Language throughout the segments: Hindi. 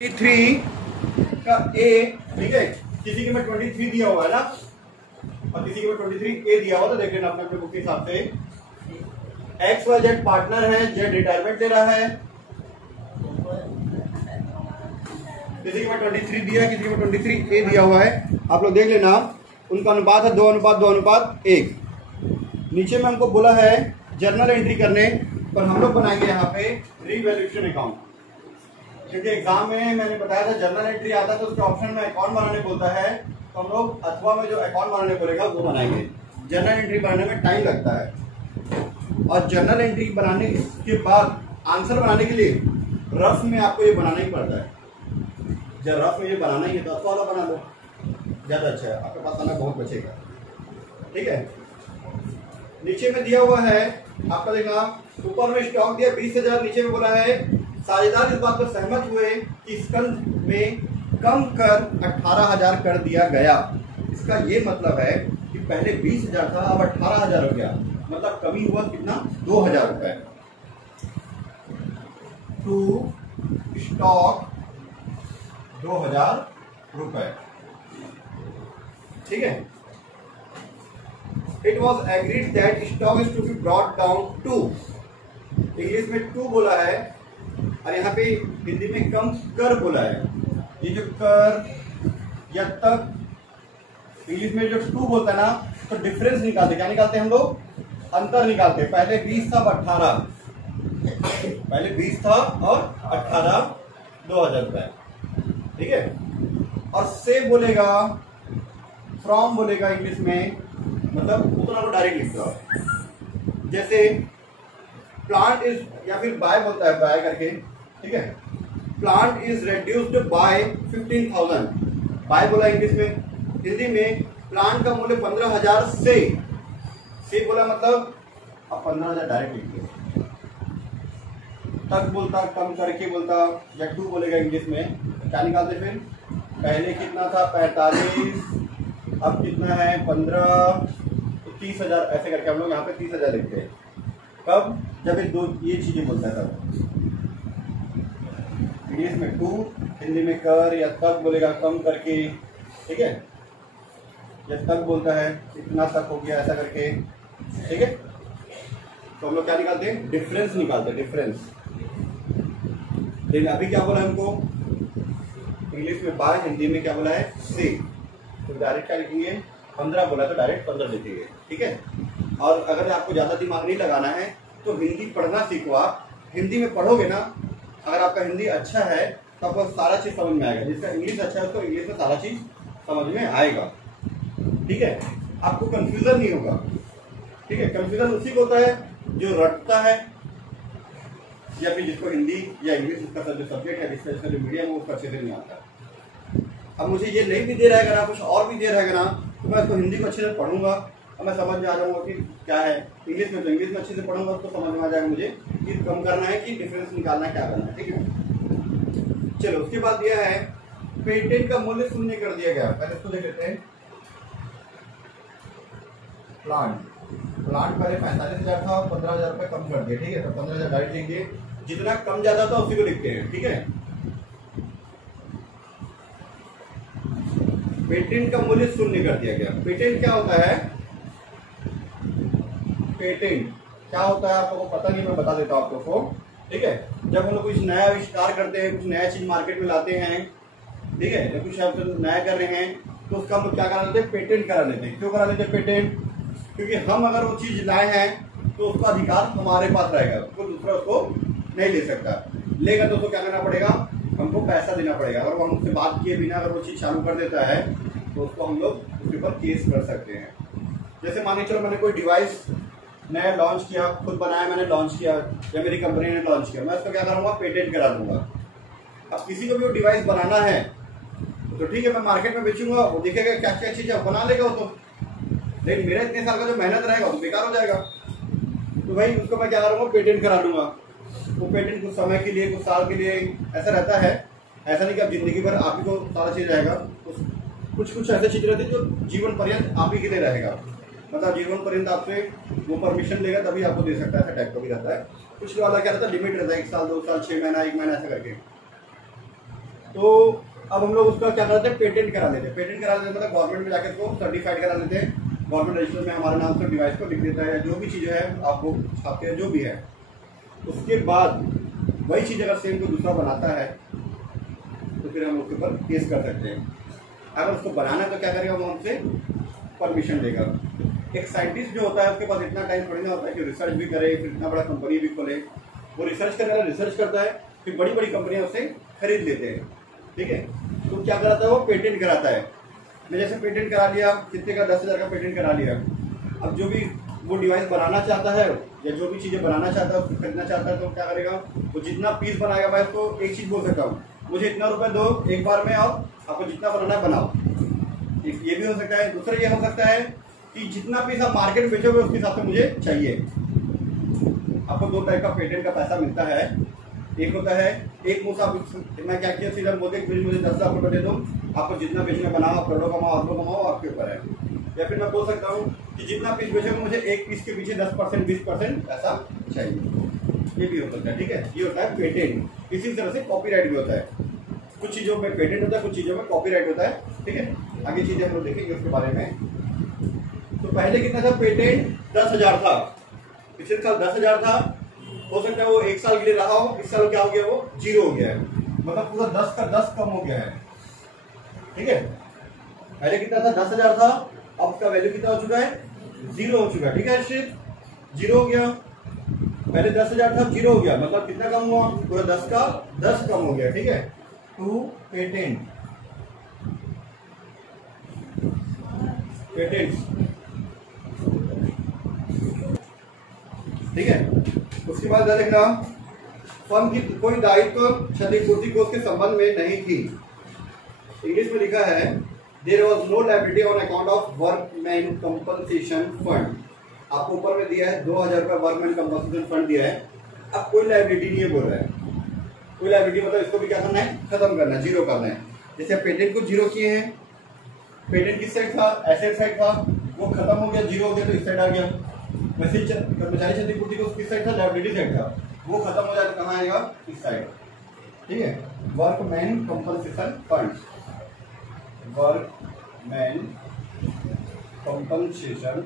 थ्री का ए, ठीक है, किसी के में 23 दिया हुआ है ना, और किसी के में 23 ए दिया हुआ, तो देख लेना अपने अपने बुक के हिसाब से। एक्स वाई जेड पार्टनर है, जेड रिटायरमेंट ले रहा है, किसी के में 23 दिया है, किसी के में 23 ए दिया हुआ है। आप लोग देख लेना, उनका अनुपात है 2:2:1। नीचे में हमको बोला है जर्नल एंट्री करने, पर हम लोग बनाएंगे यहाँ पे रीवैल्यूएशन अकाउंट, क्योंकि एग्जाम में मैंने बताया था जर्नल एंट्री आता है तो उसके ऑप्शन में अकाउंट बनाने बोलता है, तो हम लोग अथवा में जो अकाउंट बनाने बोलेगा वो बनाएंगे। जर्नल एंट्री बनाने में टाइम लगता है, और जर्नल एंट्री बनाने के बाद आंसर बनाने के लिए रफ में आपको ये बनाना ही पड़ता है। जब रफ में ये बनाना ही है तो अथवा वाला बना लो, ज्यादा अच्छा है, आपके पास समय बहुत बचेगा। ठीक है, नीचे में दिया हुआ है आपका, देखना ऊपर में स्टॉक दिया 20,000, नीचे में बोला है साझेदार इस बात पर सहमत हुए कि स्कंद में कम कर 18,000 कर दिया गया। इसका ये मतलब है कि पहले 20,000 था, अब 18,000 हो गया, मतलब कमी हुआ कितना, 2,000 रुपए। टू स्टॉक 2,000 रुपए, ठीक है। It was agreed that stock is to be brought down to, English में टू बोला है और यहाँ पे हिंदी में कम कर बोला है। ये जो कर या तक, इंग्लिश में जो टू बोलता है ना, तो डिफरेंस निकालते, क्या निकालते हैं हम लोग, अंतर निकालते। पहले 20 था, अब 18, पहले 20 था और 18, 2,000 रुपए, ठीक है। और से बोलेगा, फ्रॉम बोलेगा इंग्लिश में, मतलब उतना को डायरेक्ट लिख दो। जैसे प्लांट इज, या फिर बाय बोलता है, बाय करके, ठीक है। Plant is reduced by 15,000, by बोला इंग्लिश में। हिंदी में प्लांट का मूल्य 15,000 से बोला, मतलब अब 15,000 डायरेक्ट लिख दो। तक बोलता, कम करके बोलता, या टू बोलेगा इंग्लिश में, क्या निकालते फिर, पहले कितना था 45, अब कितना है 15, तो 30,000, ऐसे करके हम लोग यहाँ पे 30,000 लिखते हैं। कब, जब ये चीजें बोलता है तब। इंग्लिश में टू, हिंदी में कर या तक बोलेगा, कम करके, ठीक है। जब तक बोलता है इतना तक हो गया, ऐसा करके, ठीक है। तो हम लोग क्या निकालते हैं, डिफरेंस निकालते हैं, डिफरेंस। लेकिन अभी क्या बोला हमको, इंग्लिश में बाय, हिंदी में क्या बोला है से, तो डायरेक्ट क्या लिखेंगे, 15 बोला तो डायरेक्ट 15 लिखेंगे, ठीक है। और अगर आपको ज्यादा दिमाग नहीं लगाना है तो हिंदी पढ़ना सीखो आप। हिंदी में पढ़ोगे ना, अगर आपका हिंदी अच्छा है तो आपको सारा चीज समझ में आएगा। जिसका इंग्लिश अच्छा है उसको इंग्लिश में सारा चीज समझ में आएगा, ठीक है। आपको कंफ्यूजन नहीं होगा, ठीक है। कंफ्यूजन उसी को होता है जो रटता है, या फिर जिसको हिंदी या इंग्लिश उसका जो सब्जेक्ट है, जिसका जो मीडियम है उसको अच्छे से नहीं आता। अब मुझे ये नहीं भी दे रहेगा ना, कुछ और भी दे रहेगा ना, तो मैं इसको हिंदी को अच्छे से पढ़ूंगा और मैं समझ में आ जाऊंगा कि क्या है। इंग्लिश में तो इंग्लिश में अच्छे से पढ़ूंगा तो समझ में आ जाएगा मुझे कि कम करना है कि डिफरेंस निकालना है, क्या करना है, ठीक है। चलो, उसके बाद दिया है पेटेंट का मूल्य शून्य कर दिया गया। पहले इसको देख लेते हैं। प्लांट पहले 45,000 था, 15,000 रुपए कम कर दिया, ठीक है। तो 15,000 डायरेक्ट लिखिए, जितना कम ज्यादा था उसी को लिखते हैं, ठीक है। पेटेंट का मूल्य शून्य कर दिया गया। पेटेंट क्या होता है, पेटेंट क्या होता है आप लोगों को पता नहीं, मैं बता देता हूँ आप लोगों को, ठीक है। जब हम लोग कुछ नया आविष्कार करते हैं, कुछ नया चीज मार्केट में लाते हैं, ठीक है, जब कुछ आप नया कर रहे हैं तो उसका हम लोग क्या करा लेते हैं, पेटेंट करा लेते हैं। क्यों करा लेते हैं पेटेंट, क्योंकि हम अगर वो चीज लाए हैं तो उसका अधिकार हमारे पास रहेगा, कोई दूसरा उसको नहीं ले सकता। लेगा तो उसको क्या करना पड़ेगा, हमको पैसा देना पड़ेगा। अगर वो हमसे बात किए बिना अगर वो चीज चालू कर देता है तो उसको हम लोग उसके ऊपर केस कर सकते हैं। जैसे मान चलो मैंने कोई डिवाइस नया लॉन्च किया, खुद बनाया, मैंने लॉन्च किया या मेरी कंपनी ने लॉन्च किया, मैं उसको क्या करूंगा, पेटेंट करा दूंगा। अब किसी को भी वो डिवाइस बनाना है तो ठीक है, मैं मार्केट में बेचूंगा, वो देखेगा क्या क्या चीजें बना लेगा वो तो, लेकिन मेरा इतने साल का जो मेहनत रहेगा वो बेकार हो जाएगा। तो भाई उसको मैं क्या करूंगा, पेटेंट करा लूंगा। वो पेटेंट कुछ समय के लिए, कुछ साल के लिए ऐसा रहता है, ऐसा नहीं कि आप जिंदगी भर आप ही को सारा चीज रहेगा। कुछ ऐसे चीज रहती है जो जीवन पर्यंत आप ही के लिए रहेगा, मतलब जीवन पर्यंत आपसे वो परमिशन लेगा तभी आपको दे सकता है, ऐसा टाइप का भी रहता है। कुछ वाला क्या रहता है, लिमिट रहता है, 1 साल, 2 साल, 6 महीना, 1 महीना, ऐसा करके। तो अब हम लोग उसका क्या करते हैं, पेटेंट करा लेते हैं। पेटेंट करा लेते हैं मतलब गवर्नमेंट में जाकर उसको सर्टिफाइड करा लेते हैं। गवर्नमेंट रजिस्टर में हमारे नाम से डिवाइस को लिख देता है, या जो भी चीज़ें है आपको छापते हैं जो भी है। उसके बाद वही चीज़ अगर सेम को दूसरा बनाता है तो फिर हम उसके ऊपर केस कर सकते हैं। अगर उसको बनाना है तो क्या करेगा, वो हमसे परमिशन लेगा। एक साइंटिस्ट जो होता है उसके पास इतना टाइम थोड़ी ना होता है कि रिसर्च भी करे, फिर इतना बड़ा कंपनी भी खोले। वो रिसर्च करने वाला रिसर्च करता है, फिर बड़ी बड़ी कंपनियां उससे खरीद लेते हैं। ठीक है, तो क्या कराता है वो, पेटेंट कराता है। मैं जैसे पेटेंट करा लिया, कितने का, 10,000 का पेटेंट करा लिया। अब जो भी वो डिवाइस बनाना चाहता है या जो भी चीज़ें बनाना चाहता है, उसको खरीदना चाहता है, तो क्या करेगा, वो जितना पीस बनाएगा, मैं उसको एक चीज़ बोल सकता हूँ, मुझे इतना रुपए दो एक बार में, और आपको जितना बनाना है बनाओ। ये भी हो सकता है। दूसरा ये हो सकता है कि जितना पीस आप मार्केट में बेचोगे उसके हिसाब से मुझे चाहिए। आपको दो टाइप का पेटेंट का पैसा मिलता है। एक होता है एक मुझसे मैं क्या किया, सीधा बोलते मुझे 10 लाख रुपए दे दो, आपको जितना बेचना बनाओ, करोड़ों कमाओ, अरबों कमाओ, आपके ऊपर है। या फिर मैं बोल सकता हूँ कि जितना पीस बेचोगे मुझे एक पीस के पीछे 10% 20% पैसा चाहिए। ये भी हो सकता है। ठीक है, ये होता है पेटेंट। इसी तरह से कॉपीराइट भी होता है। कुछ चीजों में पेटेंट होता है, कुछ चीजों में कॉपीराइट होता है। ठीक है, आगे चीजें हम लोग देखेंगे उसके बारे में। तो पहले कितना था पेटेंट, 10,000 था। पिछले साल 10,000 था। हो सकता है वो एक साल के लिए रहा हो, इस साल क्या हो गया, वो 0 हो गया है, मतलब पूरा 10 का 10 कम हो गया है। ठीक है, पहले कितना था, 10,000 था, अब उसका वैल्यू कितना हो चुका है, 0 हो चुका है। ठीक है, सिर्फ 0 हो गया। पहले 10,000 था, 0 हो गया, मतलब कितना कम हुआ, पूरा 10 का 10 कम हो गया। ठीक है, टू पेटेंट, पेटेंट्स। ठीक है, उसके बाद देखना, फर्म की कोई दायित्व क्षतिपूर्ति को उसके संबंध में नहीं थी। इंग्लिश में लिखा है there was no liability on account of workman compensation fund. आपको ऊपर में दिया है 2,000 रुपये वर्कमैन कंपनसेशन फंड दिया है। अब कोई लायबिलिटी नहीं है बोल रहा है। कोई लायबिलिटी मतलब इसको भी क्या करना है, खत्म करना है, 0 करना है। जैसे पेटेंट को 0 किए हैं, पेटेंट किस साइड था, एसेट साइड था, वो खत्म हो गया, 0 हो गया तो इस साइड आ गया। वैसे कर्मचारी क्षतिपूर्ति को किस साइड था, लायबिलिटी साइड था, वो खत्म हो जाए तो कहाँ आएगा, इस साइड। ठीक है, workman compensation fund, workman compensation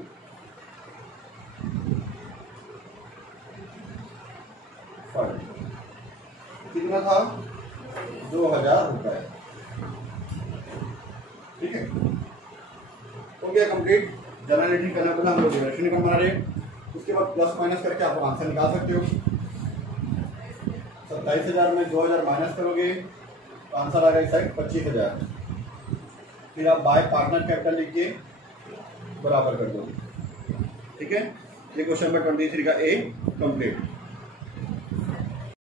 fund कितना था, 2,000 रुपए। ठीक है, हो गया कंप्लीट। जनरल एंट्री करना पड़ा, हम लोग डिडक्शन अकाउंट बना रहे हैं। उसके बाद प्लस माइनस करके आप आंसर निकाल सकते हो। 27,000 में 2,000 माइनस करोगे तो आंसर आ गया इस साइड 25,000। फिर आप बाय पार्टनर कैपिटल लिख के बराबर कर दो। ठीक है, ये क्वेश्चन नंबर 23 का ए कंप्लीट।